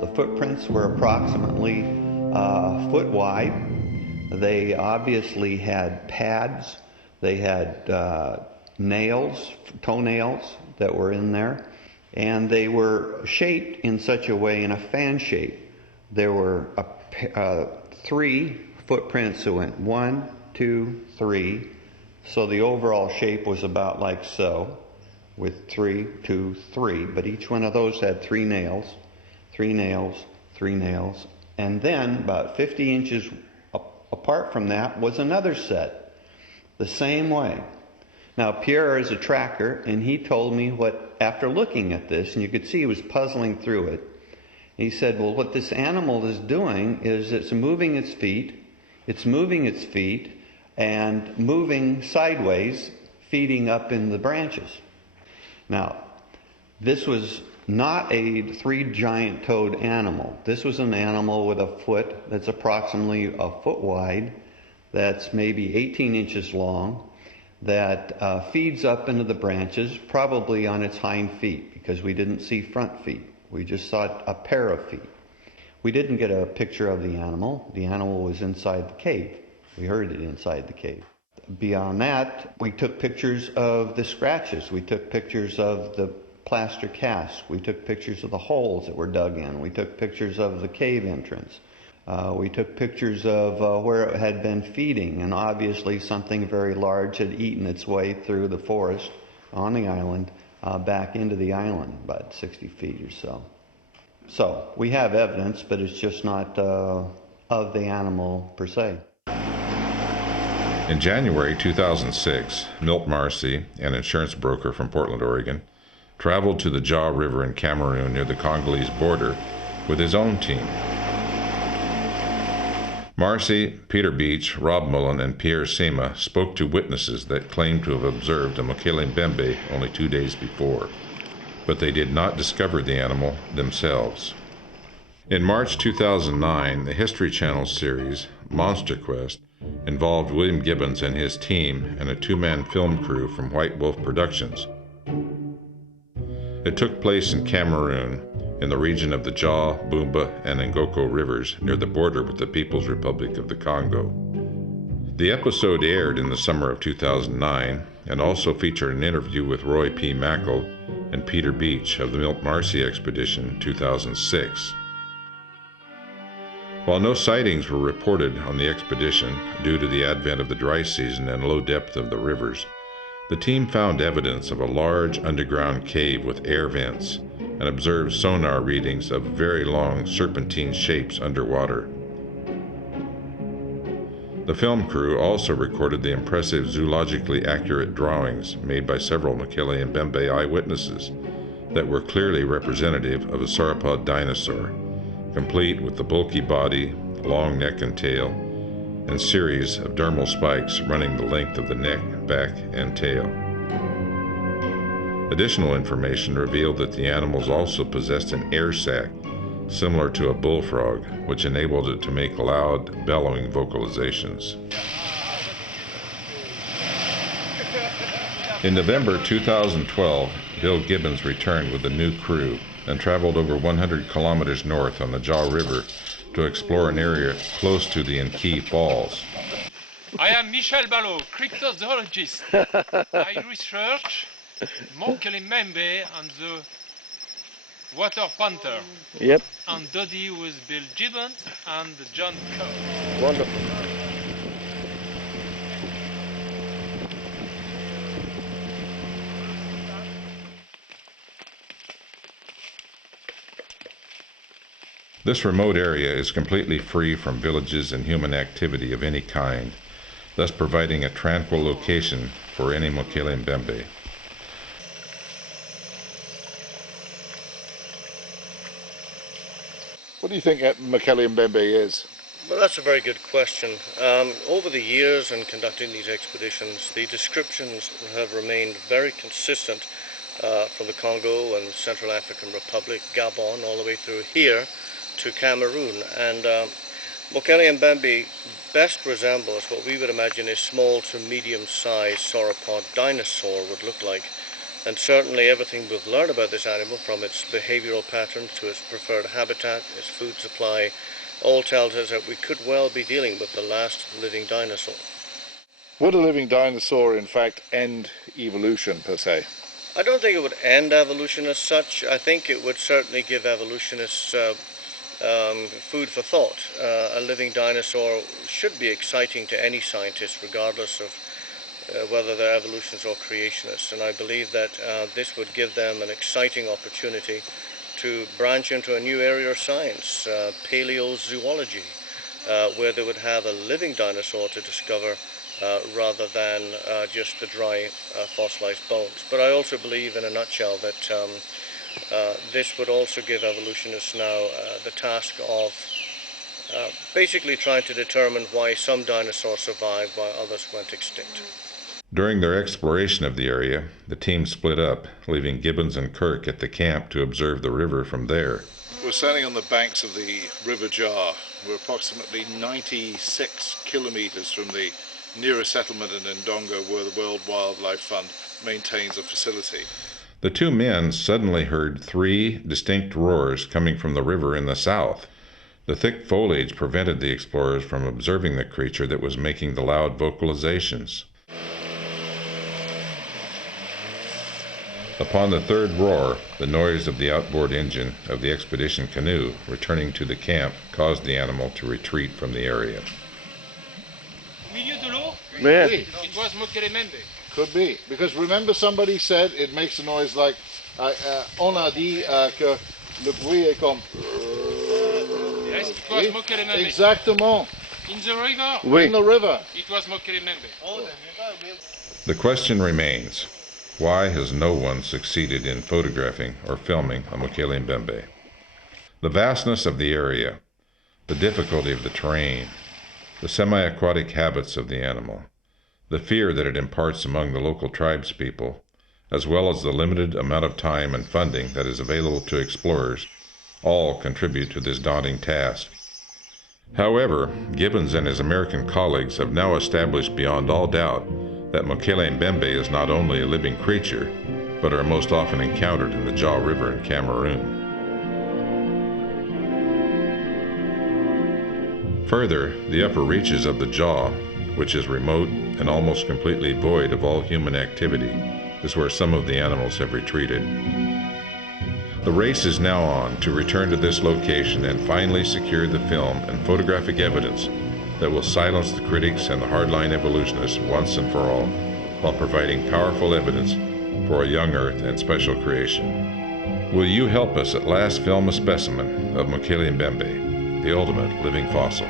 The footprints were approximately a foot wide. They obviously had pads. They had nails, toenails that were in there, and they were shaped in such a way, in a fan shape. There were 3 footprints that went 1, 2, 3. So the overall shape was about like so, with 3, 2, 3. But each one of those had 3 nails, 3 nails, 3 nails. And then about 50 inches apart from that was another set, the same way. Now Pierre is a tracker, and he told me what, after looking at this, and you could see he was puzzling through it, he said, well, what this animal is doing is it's moving its feet and moving sideways, feeding up in the branches. Now, this was not a 3 giant-toed animal. This was an animal with a foot that's approximately a foot wide, that's maybe 18 inches long, that feeds up into the branches, probably on its hind feet, because we didn't see front feet. We just saw a pair of feet. We didn't get a picture of the animal. The animal was inside the cave. We heard it inside the cave. Beyond that, we took pictures of the scratches. We took pictures of the plaster casts. We took pictures of the holes that were dug in. We took pictures of the cave entrance. We took pictures of where it had been feeding, and obviously something very large had eaten its way through the forest on the island, back into the island, about 60 feet or so. So we have evidence, but it's just not of the animal per se. In January 2006, Milt Marcy, an insurance broker from Portland, Oregon, traveled to the Jaw River in Cameroon near the Congolese border with his own team. Marcy, Peter Beach, Rob Mullen, and Pierre Sema spoke to witnesses that claimed to have observed a Mokele-mbembe only 2 days before, but they did not discover the animal themselves. In March 2009, the History Channel series, Monster Quest, involved William Gibbons and his team and a 2-man film crew from White Wolf Productions. It took place in Cameroon, in the region of the Jaw, Bumba, and Ngoko rivers near the border with the People's Republic of the Congo. The episode aired in the summer of 2009 and also featured an interview with Roy P. Mackle and Peter Beach of the Milt Marcy Expedition 2006. While no sightings were reported on the expedition due to the advent of the dry season and low depth of the rivers, the team found evidence of a large underground cave with air vents and observed sonar readings of very long serpentine shapes underwater. The film crew also recorded the impressive zoologically accurate drawings made by several Mokele-mbembe eyewitnesses that were clearly representative of a sauropod dinosaur, complete with the bulky body, long neck and tail, and series of dermal spikes running the length of the neck, back, and tail. Additional information revealed that the animals also possessed an air sac, similar to a bullfrog, which enabled it to make loud, bellowing vocalizations. In November 2012, Bill Gibbons returned with a new crew and traveled over 100 kilometers north on the Jaw River to explore an area close to the Nki Falls. I am Michel Ballot, cryptozoologist. I research Mokele-mbembe and the water panther. Yep. And Doddy with Bill Gibbons and John Coe. Wonderful. This remote area is completely free from villages and human activity of any kind, thus providing a tranquil location for any Mokele-mbembe. What do you think Mokele-mbembe is? Well, that's a very good question. Over the years in conducting these expeditions, the descriptions have remained very consistent from the Congo and Central African Republic, Gabon, all the way through here to Cameroon. And Mokele-mbembe best resembles what we would imagine a small to medium-sized sauropod dinosaur would look like. And certainly everything we've learned about this animal, from its behavioral patterns to its preferred habitat, its food supply, all tells us that we could well be dealing with the last living dinosaur. Would a living dinosaur, in fact, end evolution per se? I don't think it would end evolution as such. I think it would certainly give evolutionists food for thought. A living dinosaur should be exciting to any scientist, regardless of whether they're evolutionists or creationists. And I believe that this would give them an exciting opportunity to branch into a new area of science, paleozoology, where they would have a living dinosaur to discover rather than just the dry fossilized bones. But I also believe, in a nutshell, that this would also give evolutionists now the task of basically trying to determine why some dinosaurs survived while others went extinct. During their exploration of the area, the team split up, leaving Gibbons and Kirk at the camp to observe the river from there. We're standing on the banks of the River Jar. We're approximately 96 kilometers from the nearest settlement in Ndongo, where the World Wildlife Fund maintains a facility. The two men suddenly heard three distinct roars coming from the river in the south. The thick foliage prevented the explorers from observing the creature that was making the loud vocalizations. Upon the third roar, the noise of the outboard engine of the expedition canoe returning to the camp caused the animal to retreat from the area. Yeah. It was Mokelemembe. Could be, because remember somebody said it makes a noise like on a dit que le bruit est comme. Yes, it was Mokelemembe. Exactement. In the river, Oui. In the river. it was Mokelemembe. The question remains, why has no one succeeded in photographing or filming a Mokelembembe? The vastness of the area, the difficulty of the terrain, the semi-aquatic habits of the animal, the fear that it imparts among the local tribespeople, as well as the limited amount of time and funding that is available to explorers, all contribute to this daunting task. However, Gibbons and his American colleagues have now established beyond all doubt that Mokelembembe is not only a living creature, but are most often encountered in the Jaw River in Cameroon. Further, the upper reaches of the Jaw, which is remote and almost completely void of all human activity, is where some of the animals have retreated. The race is now on to return to this location and finally secure the film and photographic evidence that will silence the critics and the hardline evolutionists once and for all, while providing powerful evidence for a young Earth and special creation. Will you help us at last film a specimen of Mokelembembe, the ultimate living fossil?